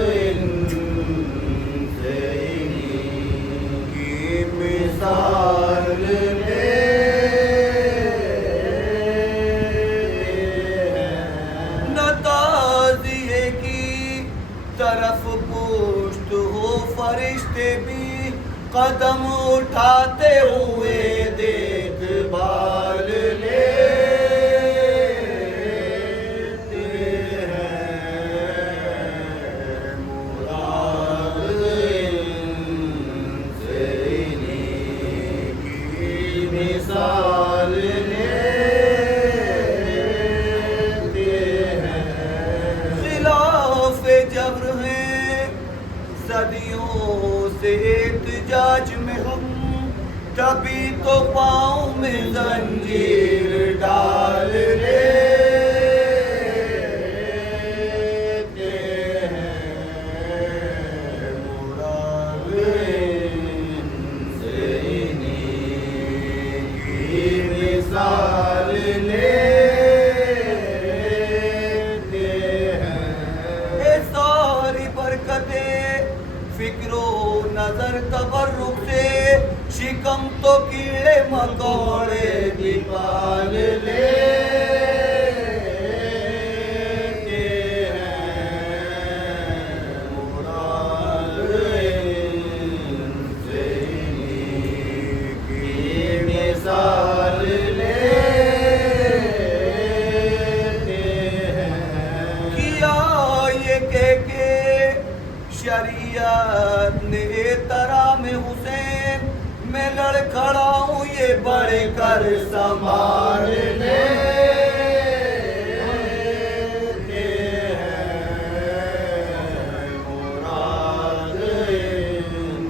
ان سے کی مثال لیتے ہیں، نہ تعزیے کی طرف پشت ہو فرشتے بھی قدم اٹھاتے ہوئے دیکھ بھال لیتے ہیں، مراد ان سے انہی کی مثال لیتے ہیں، خلاف جبر ہیں صدیوں سے احتجاج میں ہم، تبھی تو پاؤں میں زنجیر ڈال لیتے ہیں، مراد ان سے انہی کی مثال لیتے ہیں، اے ساری برکتیں فکر و نظر تبرک سے شکم تو کیڑے مکوڑے بھی پال لیتے ہیں، مراد ان سے انہی کی مثال لیتے ہیں، کیا یہ کہ شریعت نے احترام حسین میں لڑ کھڑا ہوں یہ بڑھ کر سنبھال لیتے ہیں، مراد ان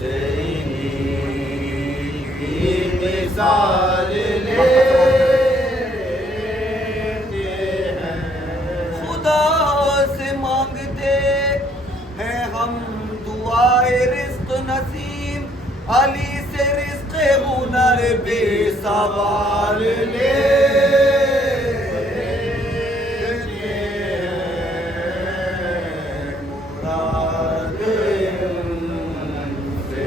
سے انہی کی مثال لیتے ہیں، خدا سے مانگتے ہیں ہم دعائے رزق نصیب، علی سے رزق ہنر بھی سوال لیتے ہیں، مراد ان سے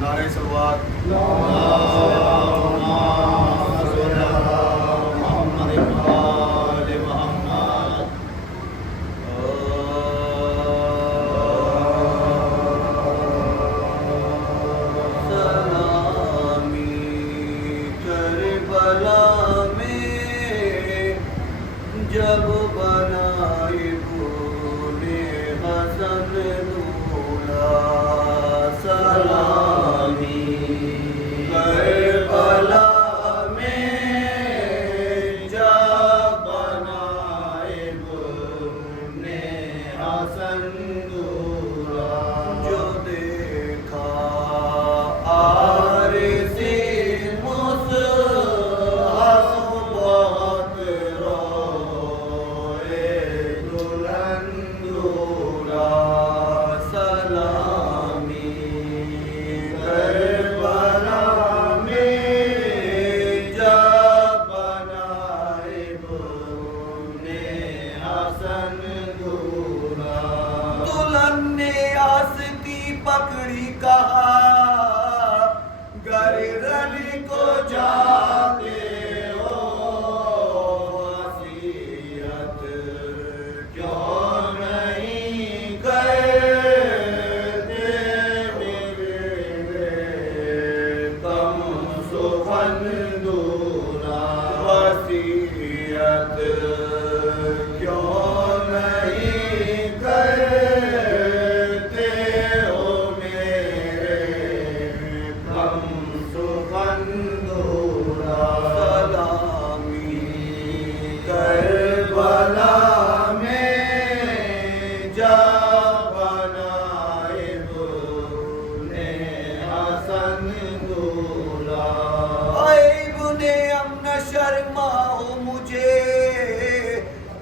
نعرہ صلوات اللہم صل علی محمد وآل محمد، سلامی کربلا میں جب بنائے بولے حسن دولہ، سلامی کربلا میں جب بنائے بولے حسن دولہ، جو دیکھا عارضی مصحف بہت روئے دلہن دولہ، سلامی کربلا میں جب بنائے بولے حسن دولہ، دلہن نے آستی پکڑی کہا گر رلی کو جاتے ہو وصیت کیوں نہیں کرتے، کم سخن دولہ، وصیت کیوں نہیں کرتے ہو میرے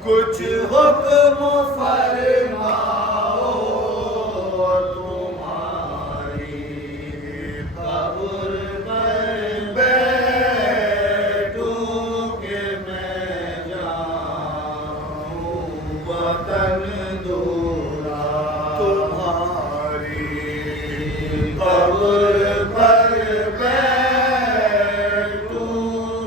کچھ حکم فرماؤ تمہاری قبر پر بیٹھوں کہ میں جاؤں وطن دورا تمہاری قبر پر بیٹھوں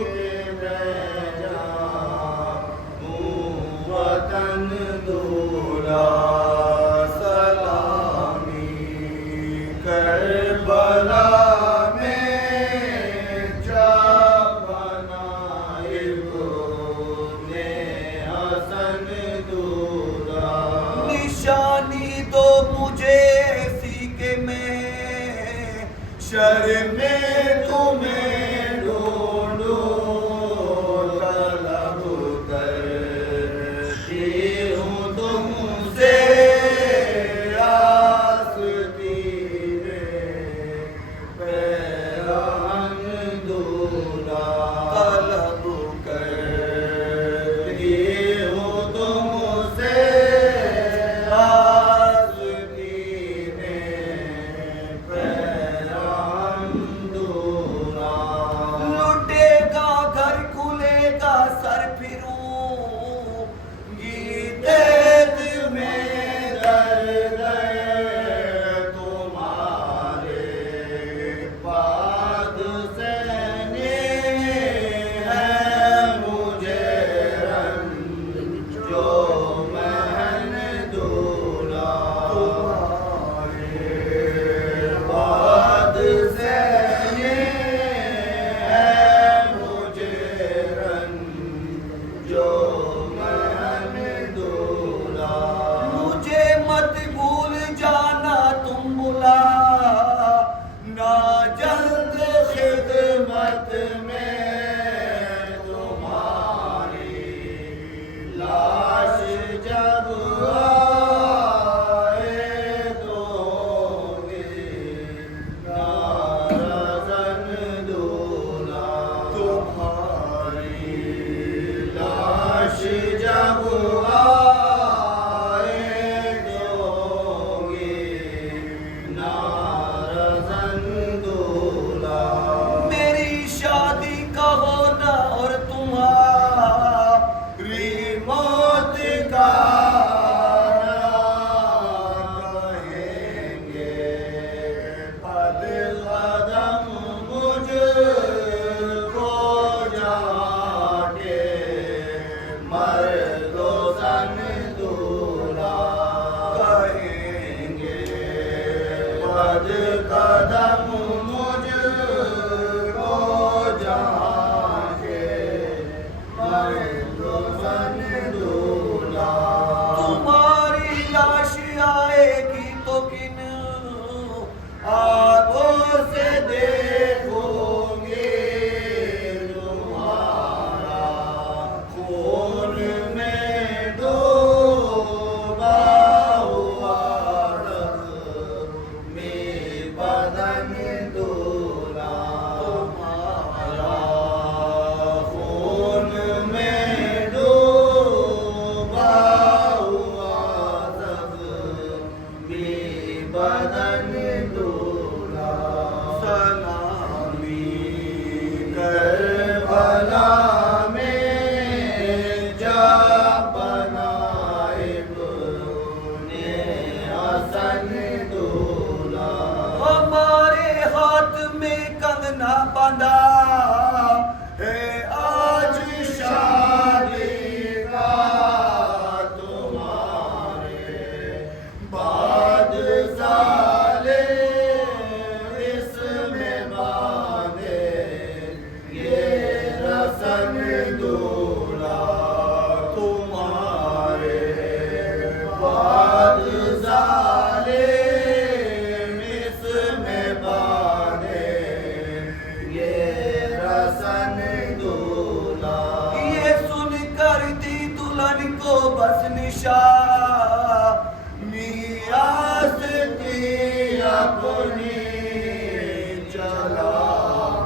کہ میں جاؤں وطن دورا سلامی کربلا میں جا بنائے ابن حسن دورا نشانی دو مجھے ایسی کہ میں شرم تمہیں ڈھونڈوں طلب کرتی ہوں تم سے آستین پیرہن دورا طلب کرتی ہوں تم سے آستین پیرہن دورا لٹے گا گھر کھلے گا سر پھروں گی دید میں درد تمہارے بعد سہنے ہیں مجھے رنج جو مہن دورا تمہارے بعد سہنے ہیں مجھے رنج جو مہن دورا مجھے مت بھول جانا تم بلا نہ جلد خدمت میں تمہاری لاش جب آئے تو نارزن دورا تمہاری لاش جب آئے تو نارزن دورا میری شادی کا ہونا اور تمہاری موت کا کہیں گے پد قدم مجھ کو جہاں کے مرد و زن دورا کہیں گے پد قدم مجھ کو جہاں کے مرد و زن دورا تمہاری لاش آئے گی تو کن آنکھوں سے دیکھوں گے تمہارا خون میں ڈوبا ہوا زخمی بدن دورا تمہارا خون میں ڈوبا ہوا زخمی بدن دورا سلامی کربلا میں جا بنائے ابن حسن دورا ہمارے ہاتھ میں کنگنا باندھا ہے آج شادی کا تمہارے بعد سالے اس میں باندھے یہ رسن دورا تمہارے بعد سالے اس میں باندھے یہ رسن دورا یہ سن کر دی دلہن کو بس نشانی آستی اپنی چلا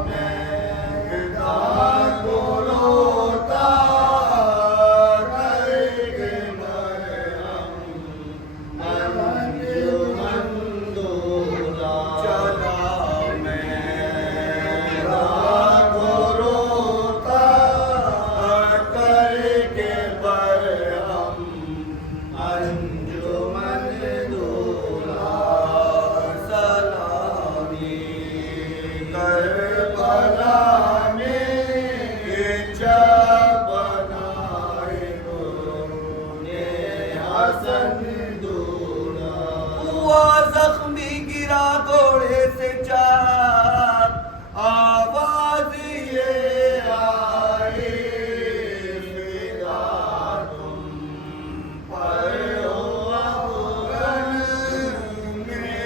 میں کو روتا کر حسن دولہ ہوا زخمی گرا گھوڑے سے چار آواز یہ آئی فدا تم پر ہوا رن میں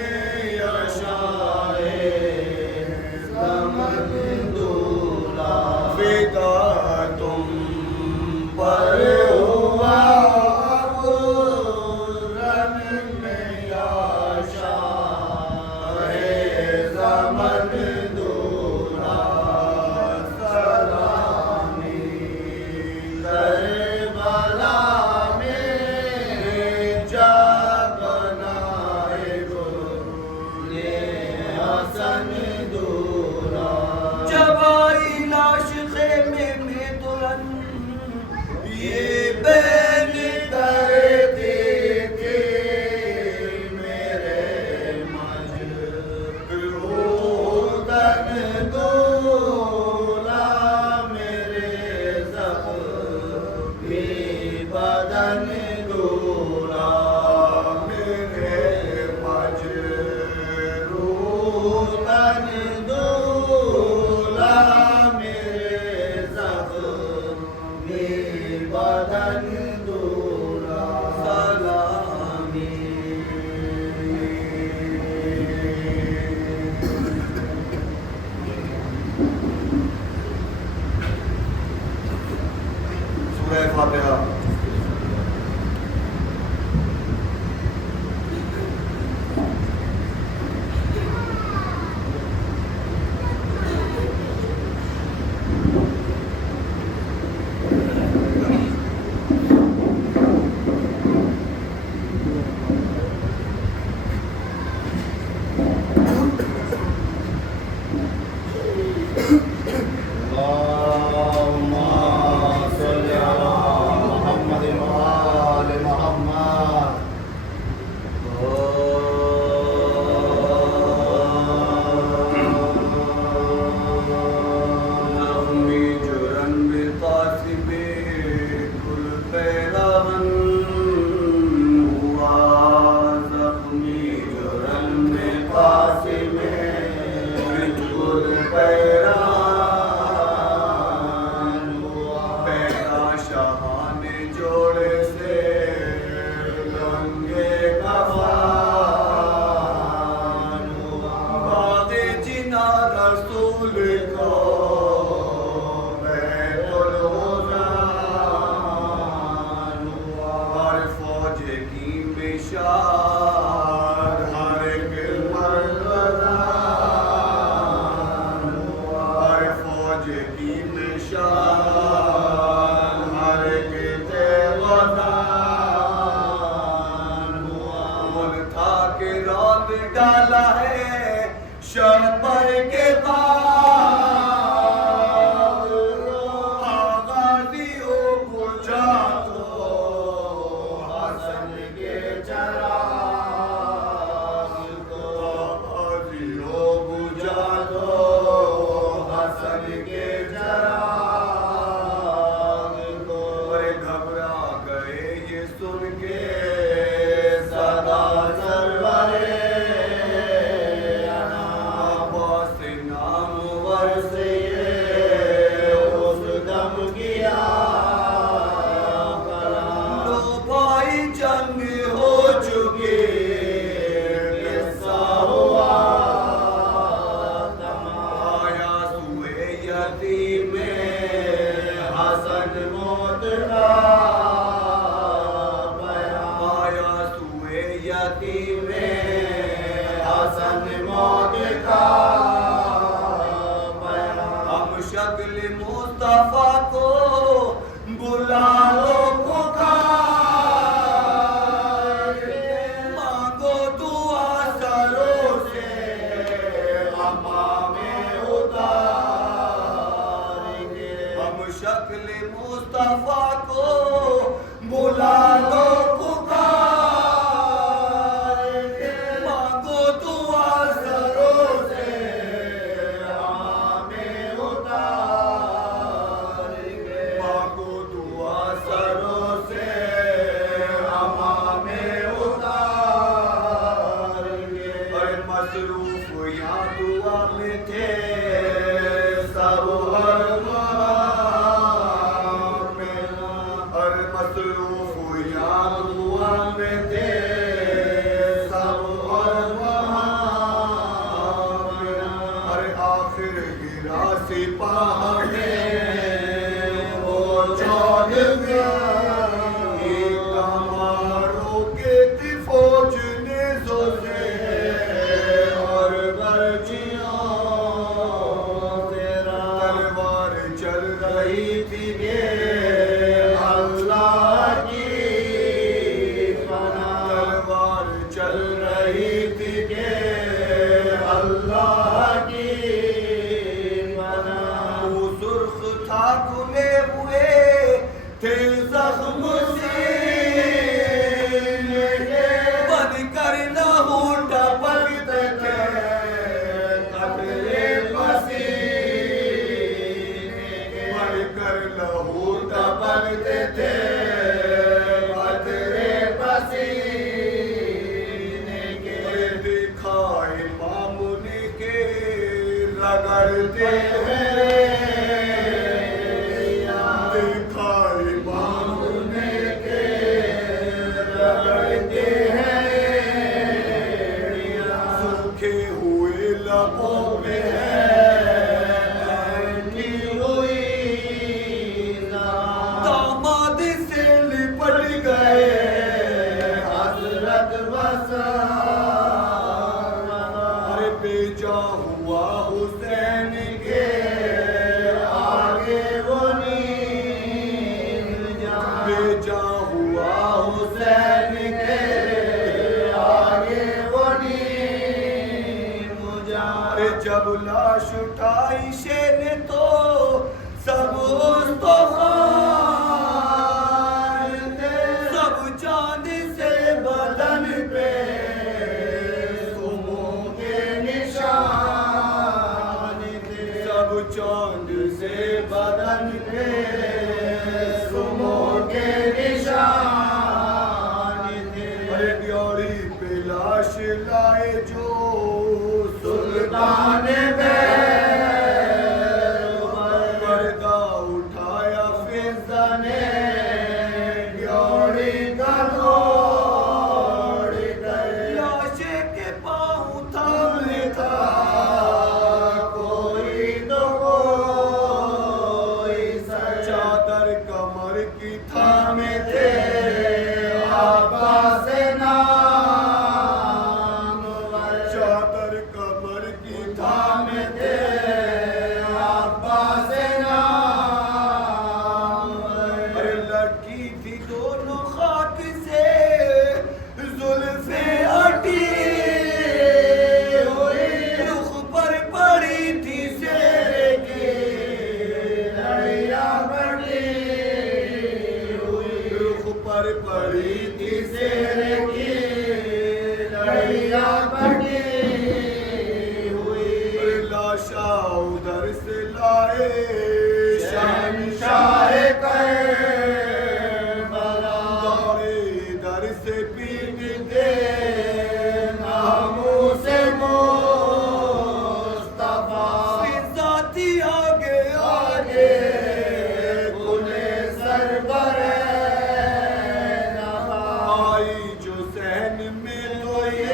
یشائے زمن دولہ فدا تم پر ہوا رن میں یشائے زمن دولہ سلامی کربلا میں جا بنائے گل حسن دولہ جب آئی لاش خیمے میں ترنت یہ بین کرتی تھی میرے مجروح تن دولہ میرے زخمی بدن دولہ میرے مجروح تن دولہ میرے زخمی بدن دولہ سلامی سورہ فاتحہ اللهم صل على محمد وآل محمد زخمی جرم بقاسم کل پیراہن ہوا زخمی جرم بقاسم کل پیراہن ڈالا ہے شرپر کے بعد آغازی ہو بجھا دو حسن کے چراغ آغازی ہو بجھا دو حسن کے چراغ اور گھبرا گئے یہ سن کے صدا سرورے ہم شکل مصطفیٰ کو بلا لو پکار مصروف یاد ہوا میں تھے سب اور وہاں ارے آخر گرا سپاہ میں وہ چود گیا کماروں کے تھی فوج نیزوں سے اور برچیوں تلوار چل رہی تھی کہ اللہ کی پناہ تلوار چل رہی تھی کہ اللہ کی پناہ وہ سرخ تھا کھلے ہوئے تھے زخم سے بن کر لہو ٹپکتے تھے قطرے پسینے بن کر لہو ٹپکتے تھے قطرے پسینے کے دیکھا امام نے کے رگڑتے ہیں دیکھا امام نے کے رگڑتے ہیں سوکھے ہوئے لبوں پہ ہے بیٹھی ہوئی داماد سے لپٹ گئے حضرت وسلم ارے بیجا ہوا حسین کے آگے وہ نیل جان بیجا ہوا حسین کے آگے وہ نیل جان جب لاش اٹھائی شین تو سب استخوان تھے سب چاند سے بدن پہ سموں کے نشان تھے سب چاند سے بدن پہ سموں کے نشان تھے ارے ڈیوڑی پہ لاش لائے جو سلطان پردہ اٹھایا فضا نے ڈیوڑی کا دوڑ کر لاش کے پاؤں تھامے تھا کوئی تو کوئی چادر کمر کی تھامے تھے عباس نام چادر کمر کی تھامے تھے عباس نام ارے لڑکی تھی دونوں خاک سے زلفیں ہٹی ہوئی رخ پر پڑی تھی سیرے کی لڑیاں بڑی ہوئی رخ پر پڑی تھی سیرے کی لڑیاں بڑی ہوئی لاشا ادھر سے لائے شہنشاہ کربلا دوڑے ادھر سے پیٹتے ناموس مصطفیٰ فضا تھی آگے آگے کھلے سر پر آئی جو ذہن میں تو یہ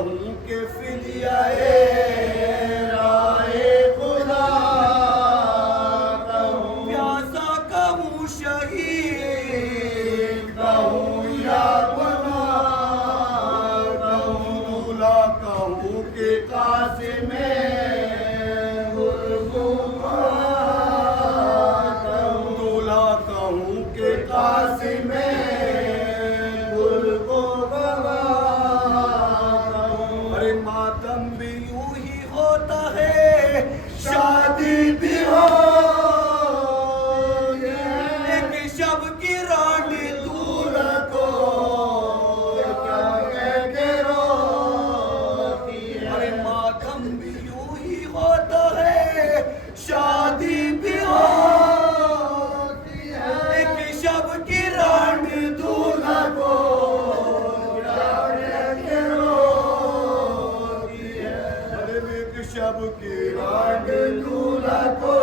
کہوں کہ فدیہ رائے خدا کہوں، پیاسا کہوں شہید کہوں یا گناہ کہوں، دولہا کہوں کہ قاسم قاسم گل کو ارے ماتم بھی یوں ہی ہوتا ہے، شادی بھی ہو ایک شب کی رانی دولہا کو کیا کہہ کے روتی ہے، ارے ماتم بھی یوں ہی ہوتا ہے، شادی بھی ہو شب کی رانی دولہا کو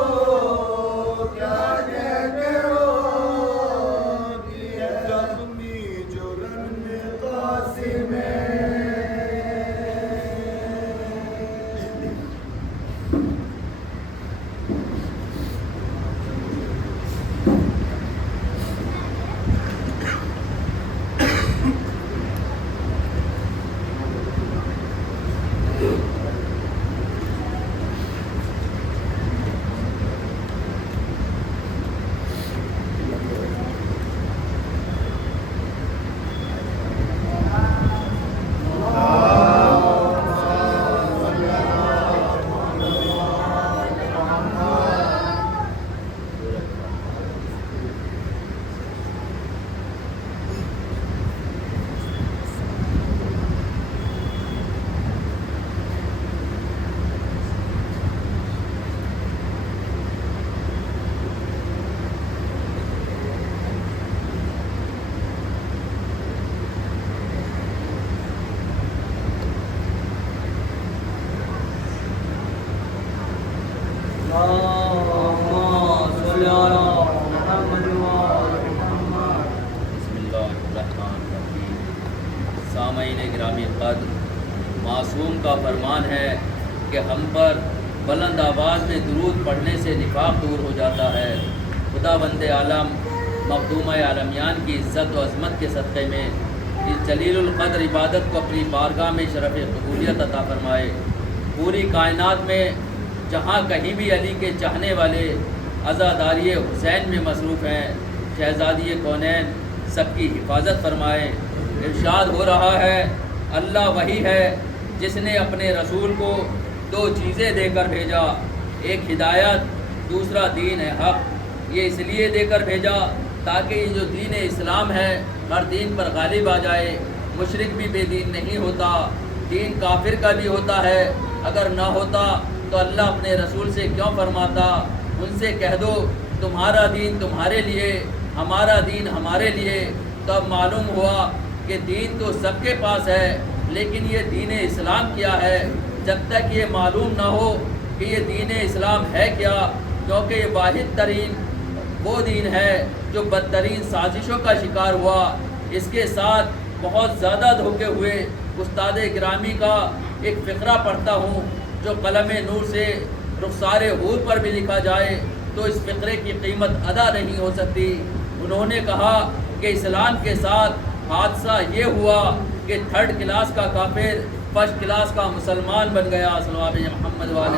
کیا کہہ کے روتی ہے، زخمی جو رن میں قاسم سامعین گرامی قدر، معصوم کا فرمان ہے کہ ہم پر بلند آواز میں درود پڑھنے سے نفاق دور ہو جاتا ہے۔ خدا بند عالم مخدومہ عالمیان کی عزت و عظمت کے صدقے میں اس جلیل القدر عبادت کو اپنی بارگاہ میں شرف قبولیت عطا فرمائے۔ پوری کائنات میں جہاں کہیں بھی علی کے چاہنے والے عزاداری حسین میں مصروف ہیں، شہزادی کونین سب کی حفاظت فرمائے۔ ارشاد ہو رہا ہے، اللہ وہی ہے جس نے اپنے رسول کو دو چیزیں دے کر بھیجا، ایک ہدایت، دوسرا دین حق۔ یہ اس لیے دے کر بھیجا تاکہ یہ جو دین اسلام ہے ہر دین پر غالب آ جائے۔ مشرک بھی بے دین نہیں ہوتا، دین کافر کا بھی ہوتا ہے۔ اگر نہ ہوتا تو اللہ اپنے رسول سے کیوں فرماتا؟ ان سے کہہ دو تمہارا دین تمہارے لیے، ہمارا دین ہمارے لیے۔ تو اب معلوم ہوا کہ دین تو سب کے پاس ہے، لیکن یہ دین اسلام کیا ہے؟ جب تک یہ معلوم نہ ہو کہ یہ دین اسلام ہے کیا، کیونکہ یہ واحد ترین وہ دین ہے جو بدترین سازشوں کا شکار ہوا۔ اس کے ساتھ بہت زیادہ دھوکے ہوئے استاد گرامی کا ایک فقرہ پڑھتا ہوں جو قلم نور سے رخسار حور پر بھی لکھا جائے تو اس فقرے کی قیمت ادا نہیں ہو سکتی۔ انہوں نے کہا کہ اسلام کے ساتھ حادثہ یہ ہوا کہ تھرڈ کلاس کا کافر فرسٹ کلاس کا مسلمان بن گیا۔ صلی اللہ علیہ محمد والے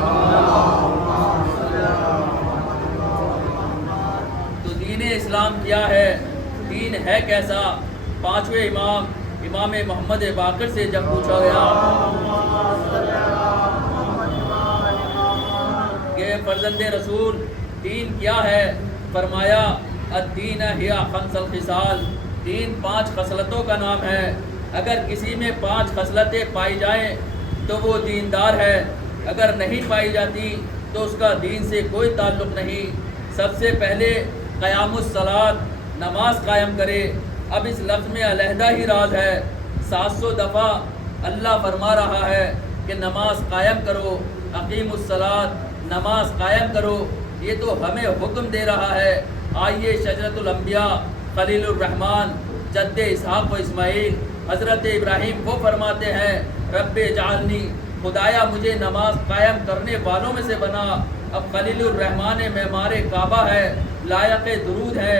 تو دین اسلام کیا ہے؟ دین ہے کیسا؟ پانچویں امام محمد باقر سے جب پوچھا گیا کہ فرزند رسول دین کیا ہے، فرمایا الدین ہی خمس الخصال، دین 5 خصلتوں کا نام ہے۔ اگر کسی میں 5 خصلتیں پائی جائیں تو وہ دیندار ہے، اگر نہیں پائی جاتی تو اس کا دین سے کوئی تعلق نہیں۔ سب سے پہلے قیام الصلاۃ، نماز قائم کرے۔ اب اس لفظ میں علیحدہ ہی راز ہے۔ 700 دفعہ اللہ فرما رہا ہے کہ نماز قائم کرو، اقیم الصلاۃ، نماز قائم کرو۔ یہ تو ہمیں حکم دے رہا ہے۔ آئیے شجرۃ الانبیاء، خلیل الرحمن، جد اسحاق و اسماعیل، حضرت ابراہیم وہ فرماتے ہیں رب اجعلنی، خدایا مجھے نماز قائم کرنے والوں میں سے بنا۔ اب خلیل الرحمن معمار کعبہ ہے، لائق درود ہے،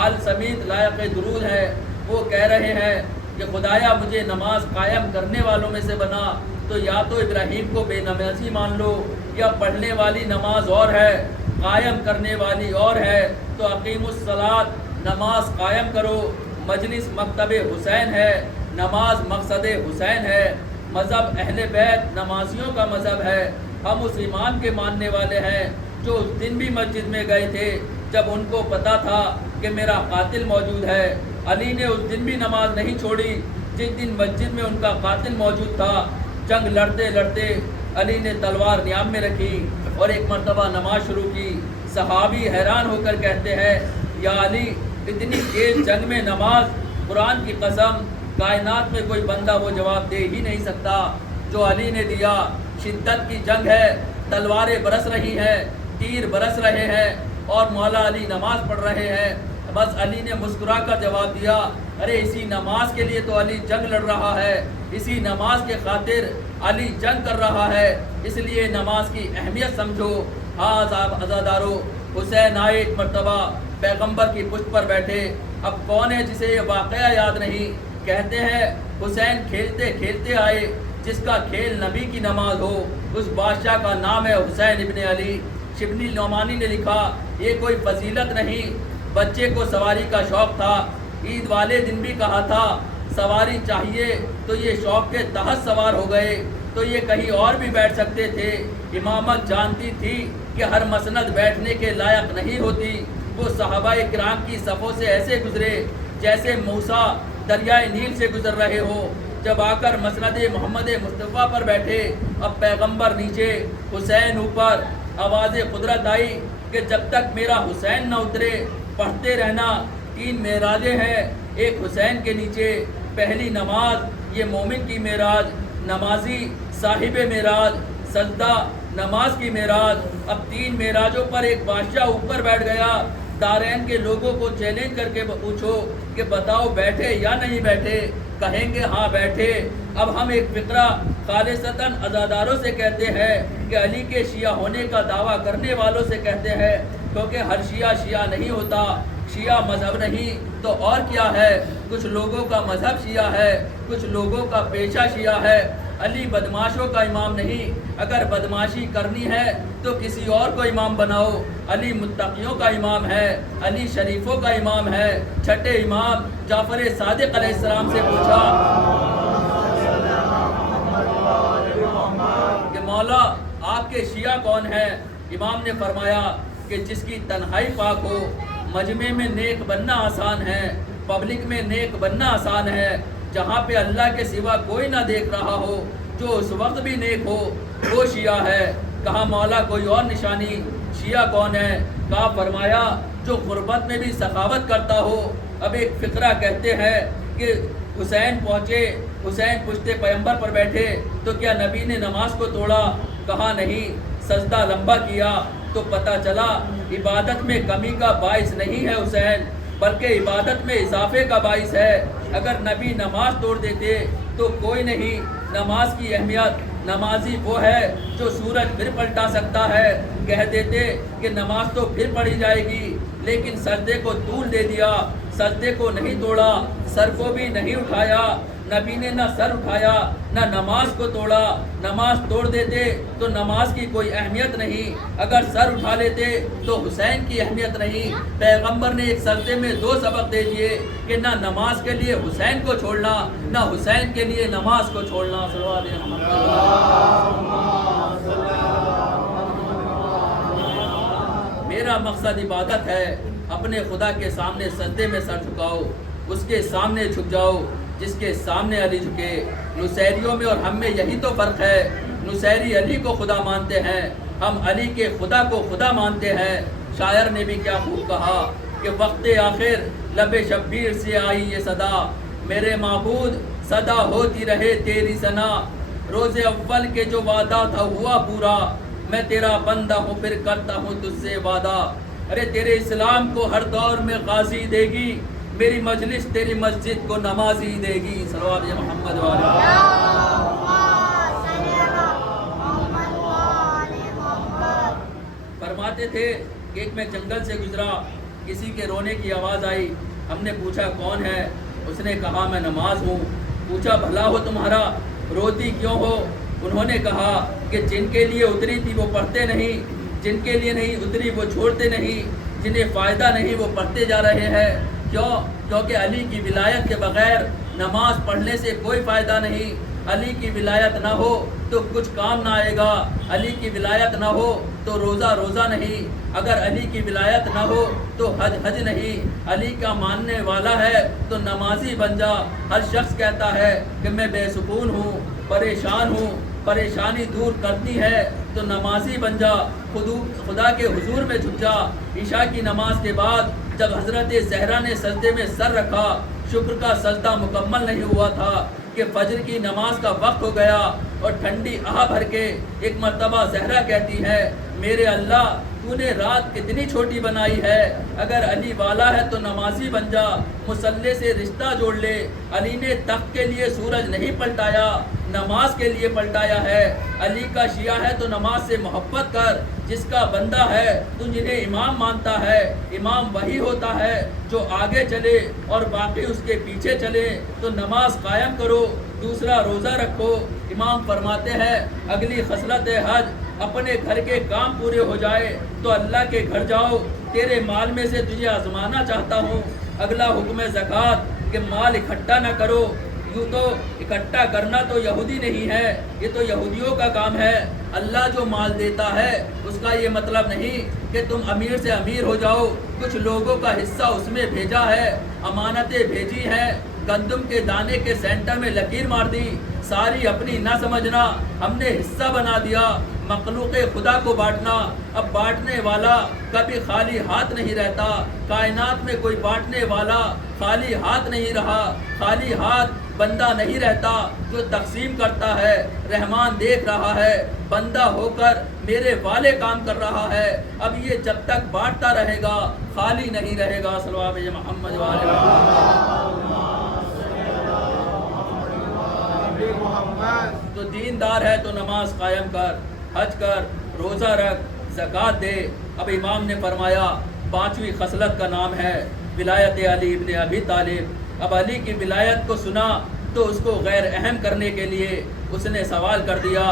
آل سمیت لائق درود ہے، وہ کہہ رہے ہیں کہ خدایا مجھے نماز قائم کرنے والوں میں سے بنا۔ تو یا تو ابراہیم کو بے نمازی مان لو، یا پڑھنے والی نماز اور ہے، قائم کرنے والی اور ہے۔ تو اقیم الصلاۃ، نماز قائم کرو۔ مجلس مکتب حسین ہے، نماز مقصد حسین ہے۔ مذہب اہل بیت نمازیوں کا مذہب ہے۔ ہم اس امام کے ماننے والے ہیں جو اس دن بھی مسجد میں گئے تھے جب ان کو پتا تھا کہ میرا قاتل موجود ہے۔ علی نے اس دن بھی نماز نہیں چھوڑی جس دن مسجد میں ان کا قاتل موجود تھا۔ جنگ لڑتے لڑتے علی نے تلوار نیام میں رکھی اور ایک مرتبہ نماز شروع کی۔ صحابی حیران ہو کر کہتے ہیں، یا علی، اتنی تیز جنگ میں نماز، قرآن کی قسم کائنات میں کوئی بندہ وہ جواب دے ہی نہیں سکتا جو علی نے دیا۔ شدت کی جنگ ہے، تلواریں برس رہی ہیں، تیر برس رہے ہیں اور مولا علی نماز پڑھ رہے ہیں۔ بس علی نے مسکرا کر جواب دیا، ارے اسی نماز کے لیے تو علی جنگ لڑ رہا ہے، اسی نماز کے خاطر علی جنگ کر رہا ہے، اس لیے نماز کی اہمیت سمجھو۔ ہاں عزادارو، حسین آئے ایک مرتبہ پیغمبر کی پشت پر بیٹھے۔ اب کون ہے جسے یہ واقعہ یاد نہیں؟ کہتے ہیں حسین کھیلتے کھیلتے آئے، جس کا کھیل نبی کی نماز ہو اس بادشاہ کا نام ہے حسین ابن علی۔ شبلی نعمانی نے لکھا، یہ کوئی فضیلت نہیں، بچے کو سواری کا شوق تھا، عید والے دن بھی کہا تھا سواری چاہیے، تو یہ شوق کے تحت سوار ہو گئے، تو یہ کہیں اور بھی بیٹھ سکتے تھے۔ امامت جانتی تھی کہ ہر مسند بیٹھنے کے لائق نہیں ہوتی۔ وہ صحابہ کرام کی صفوں سے ایسے گزرے جیسے موسیٰ دریائے نیل سے گزر رہے ہو۔ جب آ کر مسند محمد مصطفیٰ پر بیٹھے، اب پیغمبر نیچے، حسین اوپر، آواز قدرت آئی کہ جب تک میرا حسین نہ اترے پڑھتے رہنا۔ 3 معراجیں ہیں ایک حسین کے نیچے۔ پہلی نماز یہ مومن کی معراج، نمازی صاحب معراج، سجدہ نماز کی معراج۔ اب 3 معراجوں پر ایک بادشاہ اوپر بیٹھ گیا۔ دارین کے لوگوں کو چیلنج کر کے پوچھو کہ بتاؤ بیٹھے یا نہیں بیٹھے؟ کہیں گے ہاں بیٹھے۔ اب ہم ایک فقرہ خالصتاً عزاداروں سے کہتے ہیں کہ علی کے شیعہ ہونے کا دعویٰ کرنے والوں سے کہتے ہیں، کیونکہ ہر شیعہ شیعہ نہیں ہوتا۔ شیعہ مذہب نہیں تو اور کیا ہے؟ کچھ لوگوں کا مذہب شیعہ ہے، کچھ لوگوں کا پیشہ شیعہ ہے۔ علی بدماشوں کا امام نہیں، اگر بدماشی کرنی ہے تو کسی اور کو امام بناؤ۔ علی متقیوں کا امام ہے، علی شریفوں کا امام ہے۔ چھٹے امام جعفر صادق علیہ السلام سے پوچھا کہ مولا آپ کے شیعہ کون ہیں؟ امام نے فرمایا کہ جس کی تنہائی پاک ہو، مجمع میں نیک بننا آسان ہے، پبلک میں نیک بننا آسان ہے، جہاں پہ اللہ کے سوا کوئی نہ دیکھ رہا ہو، جو اس وقت بھی نیک ہو، وہ شیعہ ہے۔ کہا مولا کوئی اور نشانی؟ شیعہ کون ہے؟ کہا فرمایا جو غربت میں بھی سخاوت کرتا ہو۔ اب ایک فقرہ کہتے ہیں کہ حسین پہنچے، حسین پشت پیغمبر پر بیٹھے تو کیا نبی نے نماز کو توڑا؟ کہا نہیں، سجدہ لمبا کیا۔ تو پتہ چلا عبادت میں کمی کا باعث نہیں ہے حسین، بلکہ عبادت میں اضافے کا باعث ہے۔ اگر نبی نماز توڑ دیتے تو کوئی نہیں۔ نماز کی اہمیت، نمازی وہ ہے جو سورج پھر پلٹا سکتا ہے۔ کہہ دیتے کہ نماز تو پھر پڑھی جائے گی، لیکن سجدے کو طول دے دیا، سجدے کو نہیں توڑا، سر کو بھی نہیں اٹھایا۔ نبی نے نہ سر اٹھایا نہ نماز کو توڑا۔ نماز توڑ دیتے تو نماز کی کوئی اہمیت نہیں، اگر سر اٹھا لیتے تو حسین کی اہمیت نہیں۔ پیغمبر نے ایک سجدے میں 2 سبق دے دیے کہ نہ نماز کے لیے حسین کو چھوڑنا، نہ حسین کے لیے نماز کو چھوڑنا۔ میرا مقصد عبادت ہے، اپنے خدا کے سامنے سجدے میں سر جھکاؤ، اس کے سامنے جھک جاؤ جس کے سامنے علی جھکے۔ نصیریوں میں اور ہم میں یہی تو فرق ہے، نصیری علی کو خدا مانتے ہیں، ہم علی کے خدا کو خدا مانتے ہیں۔ شاعر نے بھی کیا خوب کہا کہ وقت آخر لب شبیر سے آئی یہ صدا، میرے معبود صدا ہوتی رہے تیری ثنا، روز اول کے جو وعدہ تھا ہوا پورا، میں تیرا بندہ ہوں پھر کرتا ہوں تجھ سے وعدہ۔ ارے تیرے اسلام کو ہر دور میں غازی دے گی، میری مجلس تیری مسجد کو نمازی دے گی۔ صلوات محمد والے فرماتے تھے کہ ایک میں جنگل سے گزرا, کسی کے رونے کی آواز آئی, ہم نے پوچھا کون ہے, اس نے کہا میں نماز ہوں. پوچھا بھلا ہو تمہارا, روتی کیوں ہو؟ انہوں نے کہا کہ جن کے لیے اتری تھی وہ پڑھتے نہیں, جن کے لیے نہیں اتری وہ چھوڑتے نہیں, جنہیں فائدہ نہیں وہ پڑھتے جا رہے ہیں. کیوں؟ کیونکہ علی کی ولایت کے بغیر نماز پڑھنے سے کوئی فائدہ نہیں. علی کی ولایت نہ ہو تو کچھ کام نہ آئے گا, علی کی ولایت نہ ہو تو روزہ نہیں, اگر علی کی ولایت نہ ہو تو حج نہیں. علی کا ماننے والا ہے تو نمازی بن جا. ہر شخص کہتا ہے کہ میں بے سکون ہوں, پریشان ہوں, پریشانی دور کرتی ہے تو نمازی بن جا, خدا کے حضور میں جھک جا. عشاء کی نماز کے بعد جب حضرت زہرا نے سجدے میں سر رکھا, شکر کا سجدہ مکمل نہیں ہوا تھا کہ فجر کی نماز کا وقت ہو گیا, اور ٹھنڈی آہ بھر کے ایک مرتبہ زہرا کہتی ہے میرے اللہ تو نے رات کتنی چھوٹی بنائی ہے, اگر علی والا ہے تو نمازی بن جا, مصلی سے رشتہ جوڑ لے. علی نے تخت کے لیے سورج نہیں پلٹایا, نماز کے لیے پلٹایا ہے. علی کا شیعہ ہے تو نماز سے محبت کر. جس کا بندہ ہے تو جنہیں امام مانتا ہے, امام وہی ہوتا ہے جو آگے چلے اور باقی اس کے پیچھے چلے. تو نماز قائم کرو, دوسرا روزہ رکھو. امام فرماتے ہیں اگلی خصلت حج, اپنے گھر کے کام پورے ہو جائے تو اللہ کے گھر جاؤ, تیرے مال میں سے تجھے آزمانا چاہتا ہوں. اگلا حکم زکوٰۃ کہ مال اکٹھا نہ کرو. یوں تو اکٹھا کرنا تو یہودی نہیں ہے, یہ تو یہودیوں کا کام ہے. اللہ جو مال دیتا ہے اس کا یہ مطلب نہیں کہ تم امیر سے امیر ہو جاؤ. کچھ لوگوں کا حصہ اس میں بھیجا ہے, امانتیں بھیجی ہیں, گندم کے دانے کے سینٹر میں لکیر مار دی, ساری اپنی نہ سمجھنا, ہم نے حصہ بنا دیا. مخلوق خدا کو بانٹنا, اب بانٹنے والا کبھی خالی ہاتھ نہیں رہتا. کائنات میں کوئی بانٹنے والا خالی ہاتھ نہیں رہا. خالی ہاتھ بندہ نہیں رہتا جو تقسیم کرتا ہے. رحمان دیکھ رہا ہے, بندہ ہو کر میرے والے کام کر رہا ہے. اب یہ جب تک بانٹتا رہے گا خالی نہیں رہے گا. صلی اللہ علیہ محمد والے تو دیندار ہے تو نماز قائم کر, حج کر, روزہ رکھ, زکوٰۃ دے. اب امام نے فرمایا 5ویں خصلت کا نام ہے ولایت علی ابن ابی طالب. اب علی کی ولایت کو سنا تو اس کو غیر اہم کرنے کے لیے اس نے سوال کر دیا,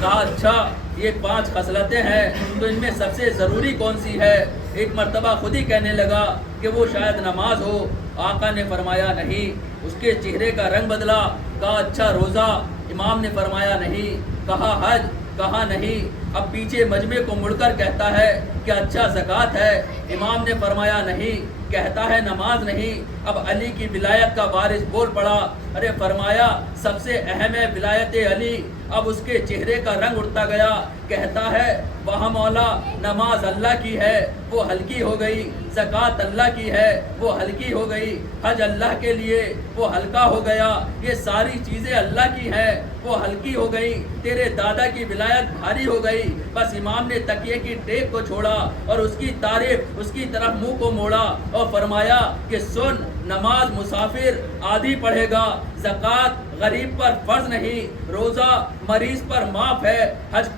کہا اچھا یہ 5 خصلتیں ہیں تو ان میں سب سے ضروری کون سی ہے؟ ایک مرتبہ خود ہی کہنے لگا کہ وہ شاید نماز ہو. آقا نے فرمایا نہیں. اس کے چہرے کا رنگ بدلا, کہا اچھا روزہ. امام نے فرمایا نہیں. کہا حج, کہا نہیں. اب پیچھے مجمع کو مڑ کر کہتا ہے کہ اچھا زکوٰۃ ہے. امام نے فرمایا نہیں. کہتا ہے نماز نہیں. اب علی کی ولایت کا وارث بول پڑا, ارے فرمایا سب سے اہم ہے ولایت علی. اب اس کے چہرے کا رنگ اڑتا گیا, کہتا ہے وہاں مولا نماز اللہ کی ہے وہ ہلکی ہو گئی, زکوٰۃ اللہ کی ہے وہ ہلکی ہو گئی, حج اللہ کے لیے وہ ہلکا ہو گیا, یہ ساری چیزیں اللہ کی ہیں وہ ہلکی ہو گئی, تیرے دادا کی ولایت بھاری ہو گئی. بس امام نے تکیے کی ٹیک کو چھوڑا اور اس کی تعریف اس کی طرف منہ کو موڑا اور فرمایا کہ سن, نماز مسافر آدھی پڑھے گا, زکوٰۃ غریب پر فرض نہیں, روزہ مریض پر معاف ہے, حج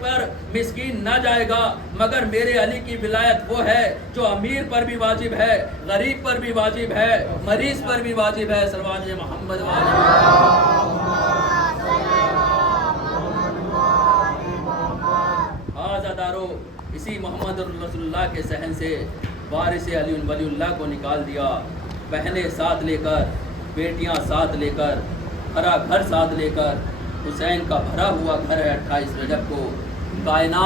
پر مسکین نہ جائے گا, مگر میرے علی کی ولایت وہ ہے جو امیر پر بھی واجب ہے, غریب پر بھی واجب ہے, مریض پر بھی واجب ہے. صلی اللہ علیہ محمد دارو. اسی محمد رسول اللہ کے صحن سے وارث علی ولی اللہ کو نکال دیا. بہنیں ساتھ لے کر, بیٹیاں ساتھ لے کر, بھرا گھر ساتھ لے کر. حسین کا بھرا ہوا گھر ہے 28 رجب کو. کائنات